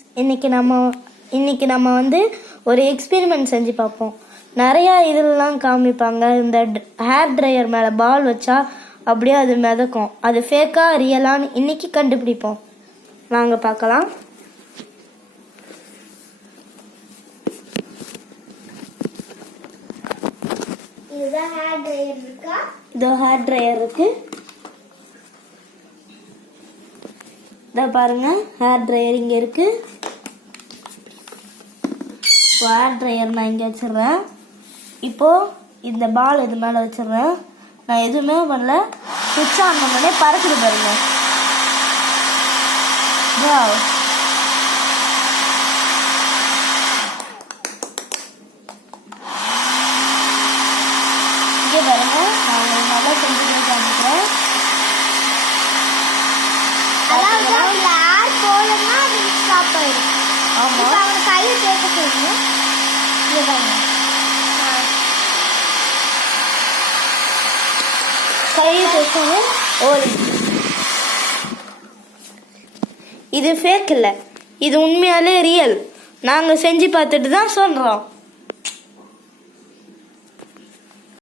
இன்னைக்கு நம்ம வந்து ஒரு எக்ஸ்பெரிமெண்ட் செஞ்சு பார்ப்போம். நிறையா இதெல்லாம் காமிப்பாங்க. இந்த ஹேர் ட்ரையர் மேலே பால் வச்சா அப்படியே அது மிதக்கும். அது ஃபேக்கா ரியலான்னு இன்னைக்கு கண்டுபிடிப்போம். வாங்க பார்க்கலாம். இதோ ஹேர் ட்ரையர் இருக்கு. இதை பாருங்க, ஹேர் ட்ரையர் இங்கே இருக்கு. இப்போ ஹேர் ட்ரையர் நான் இங்கே வச்சிடுறேன். இப்போ இந்த பால் இது மேலே வச்சிடுறேன். நான் எதுவுமே பண்ணல, சுவிட்ச் ஆன் பண்ணோடனே பறக்குது பாருங்க. இங்கே பாருங்க, நான் நல்லா செஞ்சு காமிக்கிறேன். இது ஃபேக் இல்லை, இது உண்மையாலே ரியல். நாங்கள் செஞ்சு பார்த்துட்டு தான் சொல்கிறோம்.